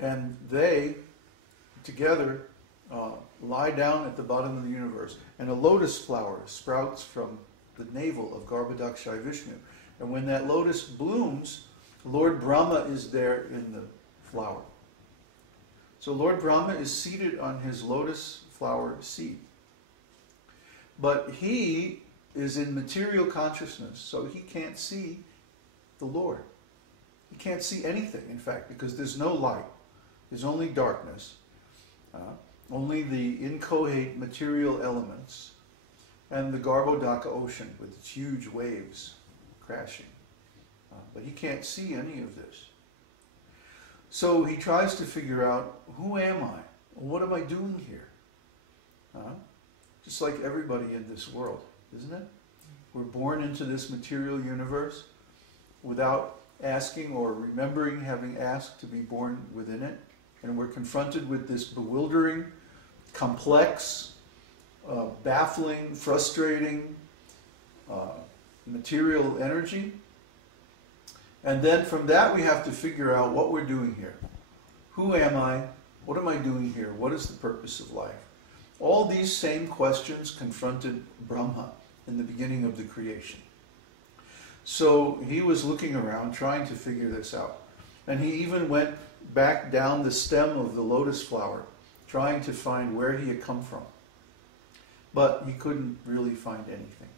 And they, together, lie down at the bottom of the universe. And a lotus flower sprouts from the navel of Garbhodakshai Vishnu. And when that lotus blooms, Lord Brahma is there in the flower. So Lord Brahma is seated on his lotus flower seat. But he is in material consciousness, so he can't see the Lord. He can't see anything, in fact, because there's no light. There's only darkness. Only the inchoate material elements and the Garbhodaka ocean with its huge waves crashing. But he can't see any of this. So he tries to figure out, who am I? What am I doing here? Just like everybody in this world, isn't it? We're born into this material universe without asking or remembering having asked to be born within it. And we're confronted with this bewildering, complex, baffling, frustrating material energy. And then from that we have to figure out what we're doing here. Who am I? What am I doing here? What is the purpose of life? All these same questions confronted Brahma in the beginning of the creation. So he was looking around trying to figure this out. And he even went back down the stem of the lotus flower, trying to find where he had come from. But he couldn't really find anything.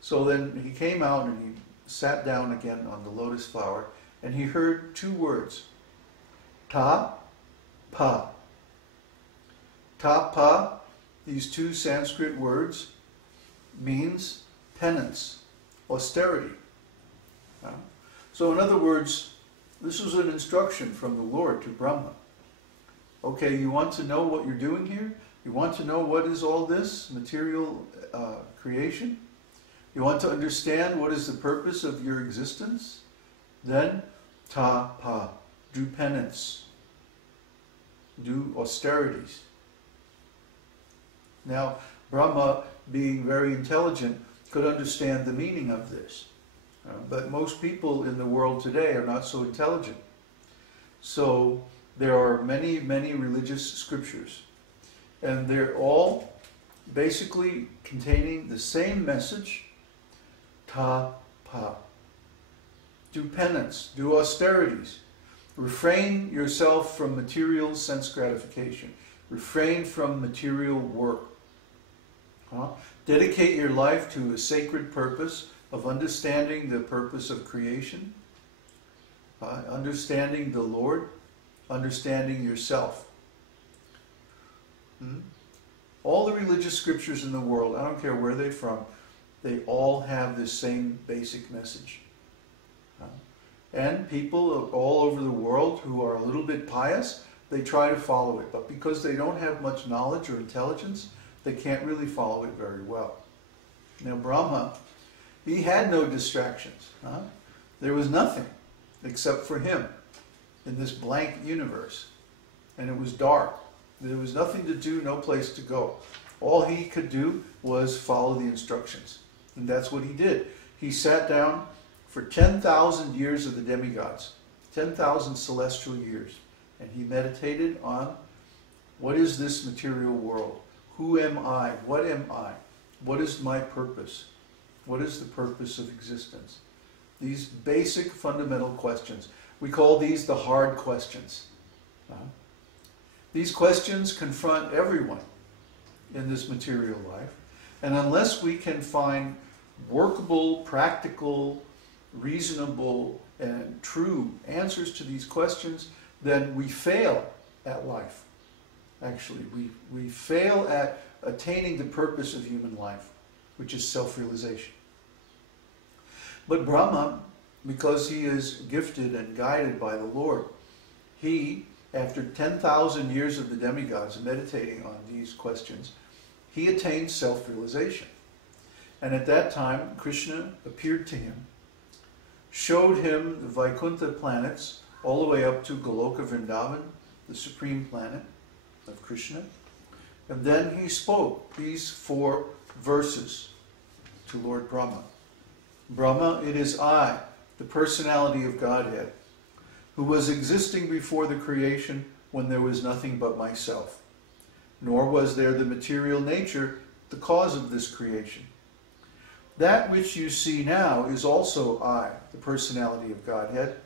So then he came out and he sat down again on the lotus flower, and he heard two words, ta, pa. Ta, pa, these two Sanskrit words, means penance, austerity. So in other words, this was an instruction from the Lord to Brahma. Okay, you want to know what you're doing here? You want to know what is all this material creation? You want to understand what is the purpose of your existence? Then, ta, pa, do penance. Do austerities. Now, Brahma, being very intelligent, could understand the meaning of this. But most people in the world today are not so intelligent. So there are many, many religious scriptures. And they're all basically containing the same message, ta, pa. Do penance, do austerities. Refrain yourself from material sense gratification. Refrain from material work. Dedicate your life to a sacred purpose of understanding the purpose of creation, understanding the Lord, understanding yourself. All the religious scriptures in the world, I don't care where they're from, they all have this same basic message. And people all over the world who are a little bit pious, they try to follow it. But because they don't have much knowledge or intelligence, they can't really follow it very well. Now Brahma, he had no distractions. There was nothing except for him in this blank universe. And it was dark. There was nothing to do, no place to go. All he could do was follow the instructions. And that's what he did. He sat down for 10,000 years of the demigods, 10,000 celestial years. And he meditated on, what is this material world? Who am I? What am I? What is my purpose? What is the purpose of existence? These basic fundamental questions. We call these the hard questions. These questions confront everyone in this material life. And unless we can find workable, practical, reasonable, and true answers to these questions, then we fail at life. Actually, we fail at attaining the purpose of human life, which is self-realization. But Brahma, because he is gifted and guided by the Lord, he, after 10,000 years of the demigods meditating on these questions, he attained self-realization. And at that time, Krishna appeared to him, showed him the Vaikuntha planets, all the way up to Goloka Vrindavan, the supreme planet of Krishna. And then he spoke these 4 verses to Lord Brahma. Brahma, it is I, the personality of Godhead, who was existing before the creation when there was nothing but myself, nor was there the material nature, the cause of this creation. That which you see now is also I, the personality of Godhead,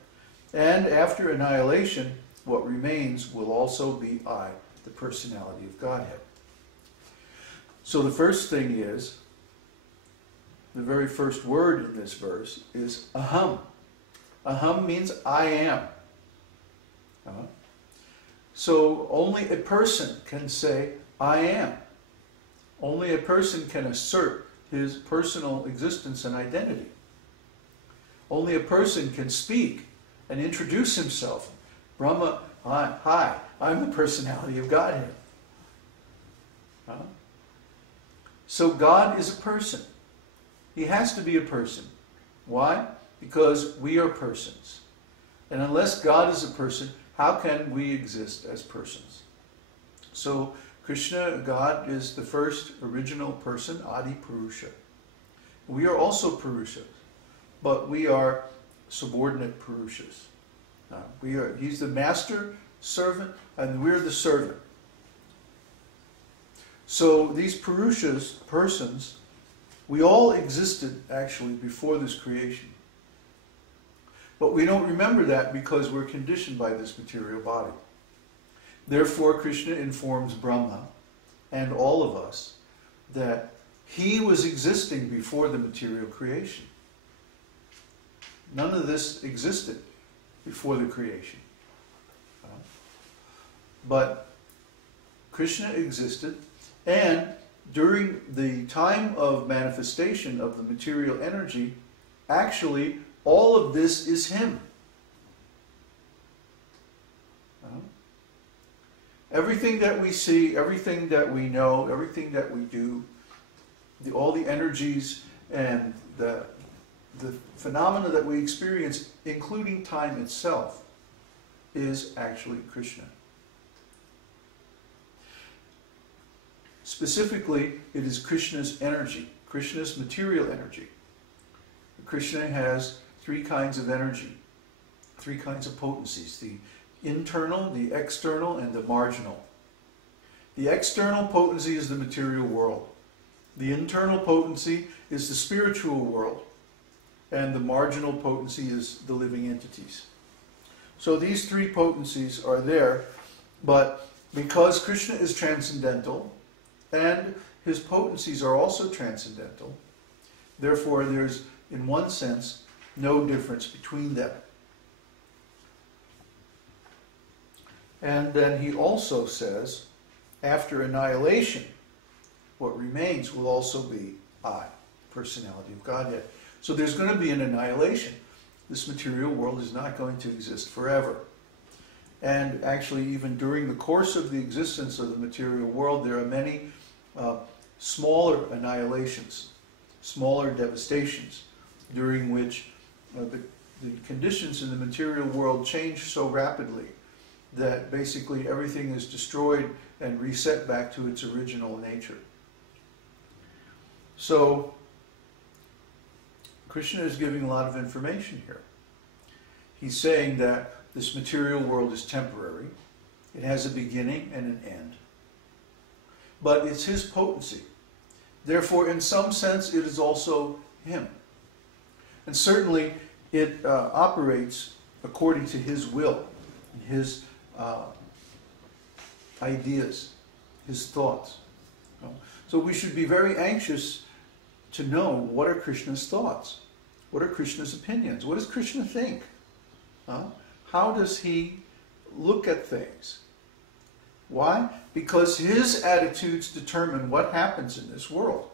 and after annihilation, what remains will also be I, the personality of Godhead. So the first thing is, the very first word in this verse is aham. Aham means I am. So only a person can say I am. Only a person can assert his personal existence and identity. Only a person can speak and introduce himself. Brahma, hi, I'm the personality of Godhead. So God is a person. He has to be a person. Why? Because we are persons. And unless God is a person, how can we exist as persons? So Krishna, God, is the first original person, Adi Purusha. We are also Purushas, but we are subordinate Purushas. He's the master servant, and we're the servant. So these Purushas, persons, we all existed actually before this creation. But we don't remember that because we're conditioned by this material body. Therefore, Krishna informs Brahma and all of us that he was existing before the material creation. None of this existed before the creation. But Krishna existed, and during the time of manifestation of the material energy, actually all of this is him. Everything that we see, everything that we know, everything that we do, all the energies and the phenomena that we experience, including time itself, is actually Krishna. Specifically, it is Krishna's energy, Krishna's material energy. Krishna has three kinds of energy, three kinds of potencies: the internal, the external, and the marginal. The external potency is the material world. The internal potency is the spiritual world. And the marginal potency is the living entities. So these three potencies are there, but because Krishna is transcendental, and his potencies are also transcendental, therefore there's, in one sense, no difference between them. And then he also says, after annihilation, what remains will also be I, personality of Godhead. So there's going to be an annihilation. This material world is not going to exist forever. And actually, even during the course of the existence of the material world, there are many smaller annihilations, smaller devastations, during which the conditions in the material world change so rapidly that basically everything is destroyed and reset back to its original nature. So Krishna is giving a lot of information here. He's saying that this material world is temporary. It has a beginning and an end. But it's his potency. Therefore, in some sense, it is also him. And certainly, it operates according to his will, his ideas, his thoughts. So we should be very anxious to know, what are Krishna's thoughts? What are Krishna's opinions? What does Krishna think? How does he look at things? Why? Because his attitudes determine what happens in this world.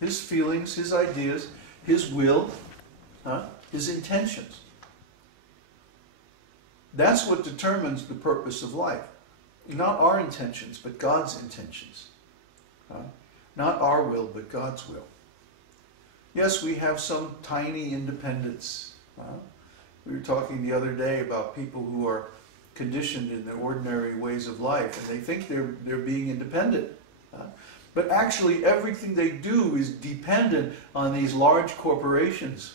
His feelings, his ideas, his will, his intentions. That's what determines the purpose of life. Not our intentions, but God's intentions. Not our will, but God's will. Yes, we have some tiny independence. We were talking the other day about people who are conditioned in the ordinary ways of life, and they think they're being independent. But actually, everything they do is dependent on these large corporations.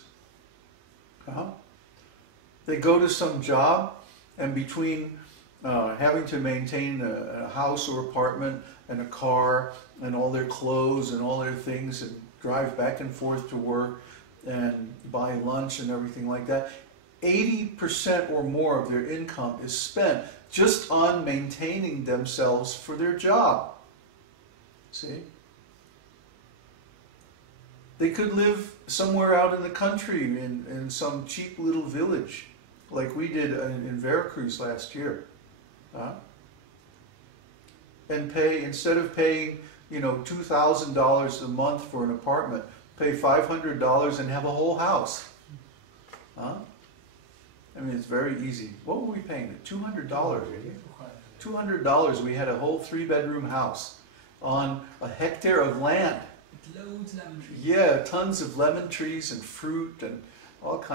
They go to some job, and between having to maintain a house or apartment and a car and all their clothes and all their things and drive back and forth to work and buy lunch and everything like that, 80% or more of their income is spent just on maintaining themselves for their job. See? They could live somewhere out in the country in some cheap little village like we did in Veracruz last year. And pay, instead of paying, you know, $2,000 a month for an apartment, pay $500 and have a whole house. I mean, it's very easy. What were we paying? $200. $200, we had a whole 3-bedroom house on a hectare of land. With loads of lemon trees. Yeah, tons of lemon trees and fruit and all kinds.